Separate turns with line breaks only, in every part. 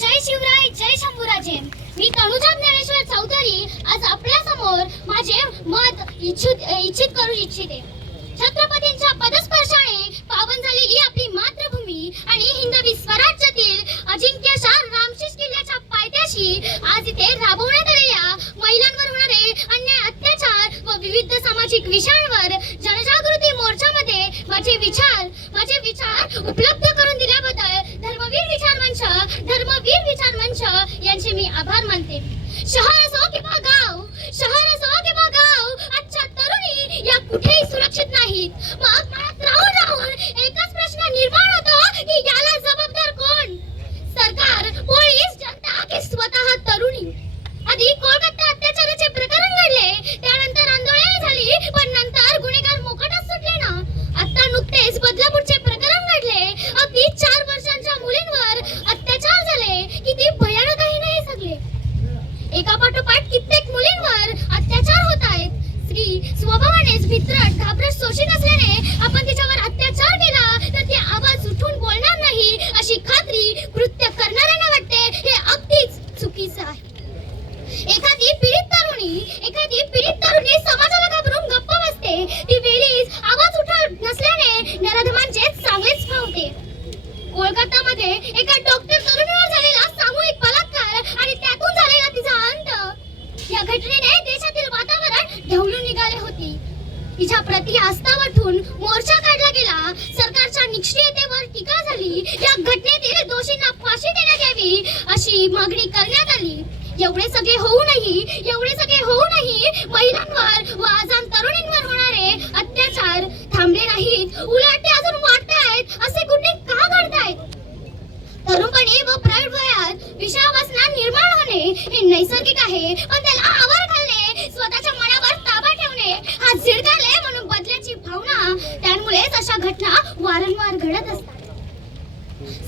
जय शिवराय जय शंभूराजे. मी तनुजा ज्ञानेश्वर चौधरी आज आपल्यासमोर माझे मत इच्छित इच्छित करू इच्छिते. छत्रपतींच्या पदस्पर्शाने पावन झालेली आपली मातृभूमी आणि हिंदवी स्वराज्यातील अजिंक्य रामशीष किल्ल्याच्या पायथ्याशी आज इथे राबवण्यात आलेल्या महिलांवर होणारे अन्याय अत्याचार व विविध सामाजिक विषयांवर जनजागृती मोर्चामध्ये माझे विचार माझे विचार उपलब्ध सुरक्षित नाहीत एखादी पीडित तरुणी एखादी पीडित तरुणी समाजाला घाबरून गप्प बसते. ती वेळीच आवाज उठत नसल्याने नराधमांचे चांगलेच फावते कोलकातामध्ये एका डॉक्टर तरुणीवर झालेला सामूहिक बलात्कार आणि त्यातून झालेला तिचा अंत. या घटनेने देशातील वातावरण ढवळून निघाले होते. तिच्या प्रति आस्था वाटून मोर्चा काढला गेला. सरकारच्या निष्क्रियतेवर टीका झाली. या घटनेतील दोषींना फाशी देण्यात यावी अशी मागणी कर एवढे सगळे होऊनही एवढे सगळे होऊनही महिलांवर व आजान तरुणींवर होणारे अत्याचार थांबले नाहीत. उलट ते अजून वाढतायत असे गुन्हे का घडतायत? तरुणपणी व प्रौढ वयात विषावासना निर्माण होणे हे नैसर्गिक आहे. पण त्याला आवर घालणे स्वतःच्या मनावर ताबा ठेवणे हा झिडकाले म्हणून बदल्याची भावना त्यामुळेच अशा घटना वारंवार घडत असतात.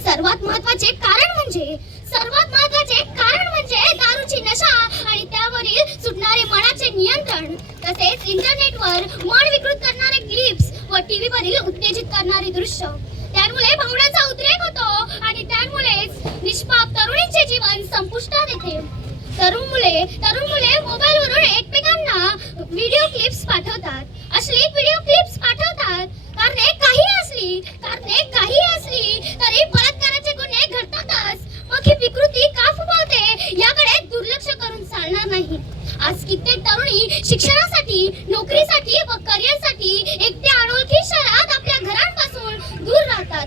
सर्वात महत्त्वाचे कारण म्हणजे सर्वात महत्त्वाचे कारण म्हणजे दारूची नशा आणि त्यावरील सुटणारे मनाचे तसेच इंटरनेटवर मन विकृत करणारे क्लिप्स व टीव्ही वरील उत्तेजित करणारे दृश्य. त्यामुळे भावनांचा उद्रेक होतो आणि त्यामुळेच निष्पाप तरुणींचे जीवन संपुष्टात येते. तरुण मुले तरुण मुले मोबाईल वरून एकमेकांना व्हिडिओ क्लिप्स पाठवतात. असली व्हिडिओ क्लिप्स पाठवतात. कारणे काही असली कारणे काही असली तरी बलात्काराचे गुन्हे घडतातच. मग ही विकृती का फुगवते? याकडे दुर्लक्ष करून चालणार नाही. आज कित्येक तरुणी शिक्षणासाठी नोकरीसाठी व करिअरसाठी एकट्या अनोळखी शहरात आपल्या घरांपासून दूर राहतात.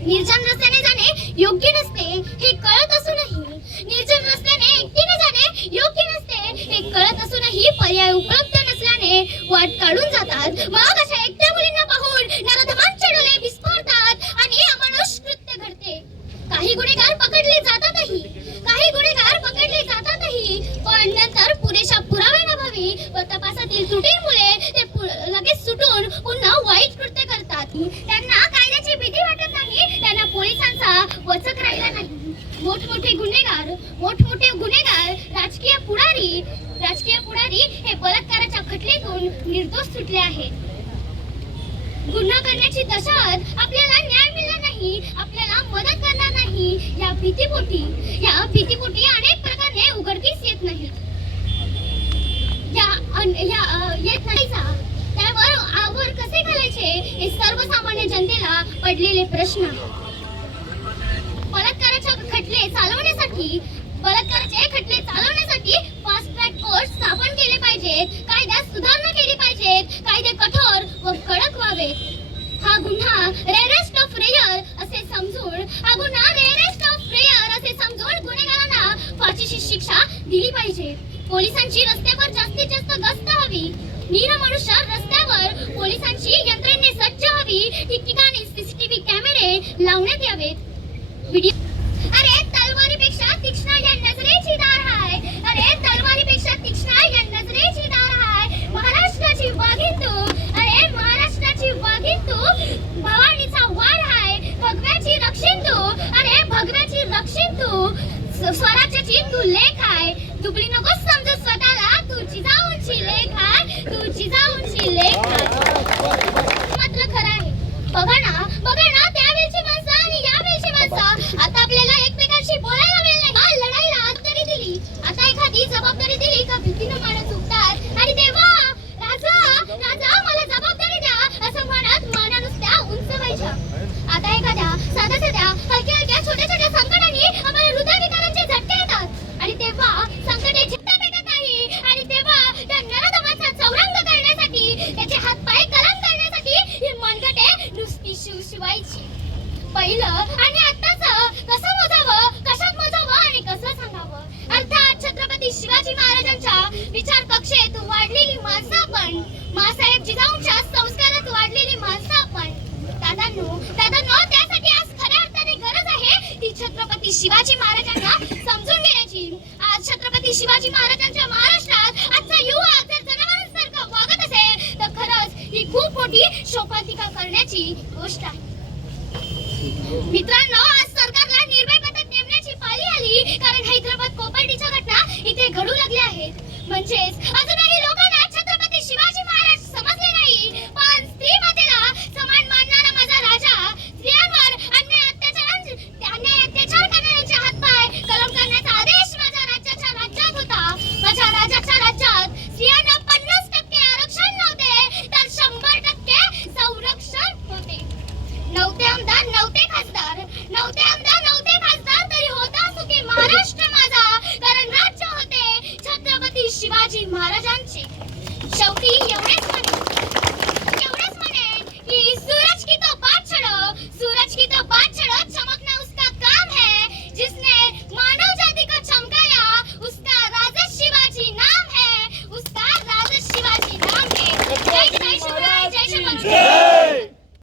निर्जन रस्त्याने जाणे योग्य नसते हे कळत असूनही निर्जन रस्ते एकटीने जाणे योग्य नसते हे कळत असूनही पर्याय उपलब्ध नसल्याने वाट काढून जातात मग अशा एकट्या मुलींना पाहून नराधमांचे डोळे विस्फोरतात आणि अमानुष कृत्य घडते काही गुन्हेगार पकडले जातातही काही गुन्हेगार पकडले जातातही पण नंतर पुरेशा पुराव्याअभावी व तपासातील त्रुटींमुळे ते पु- लगेच सुटून पुन्हा वाईट कृत्य करतात त्यांना कायद्याची भीती वाटत नाही त्यांना पोलिसांचा वचक राहिला नाही. मोठमोठे गुन्हेगार मोठमोठे गुन्हेगार राजकीय पुढारी राजकीय पुढारी हे बलात्काराच्या खटलीतून निर्दोष सुटले आहेत. गुन्हा करण्याची दशत आपल्याला न्याय मिळणार नाही आपल्याला मदत करणार नाही. या भीतीपोटी या भीतीपोटी अनेक प्रकारे उघडकीस येत नाही. या अन- या येत नाहीचा त्यावर आवर कसे घालायचे हे सर्वसामान्य जनतेला पडलेले प्रश्न. आहेत खटले चालवण्यासाठी बलात्काराचे खटले चालवण्यासाठी फास्ट ट्रॅक कोर्ट स्थापन केले पाहिजेत. कायद्यात सुधारणा केली पाहिजेत. कायदे कठोर व कडक व्हावेत. हा गुन्हा रेअरेस्ट ऑफ रेयर असे समजून हा गुन्हा रेअरेस्ट ऑफ रेयर असे समजून गुन्हेगारांना फाशीची शिक्षा दिली पाहिजे. पोलिसांची रस्त्यावर जास्तीत जास्त गस्त हवी. नीर मनुष्य रस्त्यावर पोलिसांची यंत्रणे सज्ज हवी. ठिकठिकाणी सीसीटीव्ही कॅमेरे लावण्यात यावेत. व्हिडिओ स्वराज्याची तू लेख आहे. तुकडी नको समजत पहिलं आणि आत्ताचं. कसं मोजावं? कशात मोजावं आणि कसं सांगावं? अर्थात छत्रपती शिवाजी महाराजांच्या विचार कक्षेत वाढलेली माणसं आपण मासाहेब जिजाऊंच्या संस्कारात वाढलेली माणसं आपण दादांनो दादांनो त्यासाठी आज खऱ्या अर्थाने गरज आहे ती छत्रपती शिवाजी महाराजांना समजून घेण्याची. आज छत्रपती शिवाजी महाराजांच्या महाराष्ट्रात आजचा युवा जर जनावरांसारखं वागत असेल तर खरंच ही खूप मोठी शोकांतिका करण्याची गोष्ट आहे. मित्रांनो आज सरकारला निर्भय पद्धत नेमण्याची पाळी आली कारण हैदराबाद कोपर्डीच्या घटना इथे घडू लागल्या आहेत. म्हणजेच अजून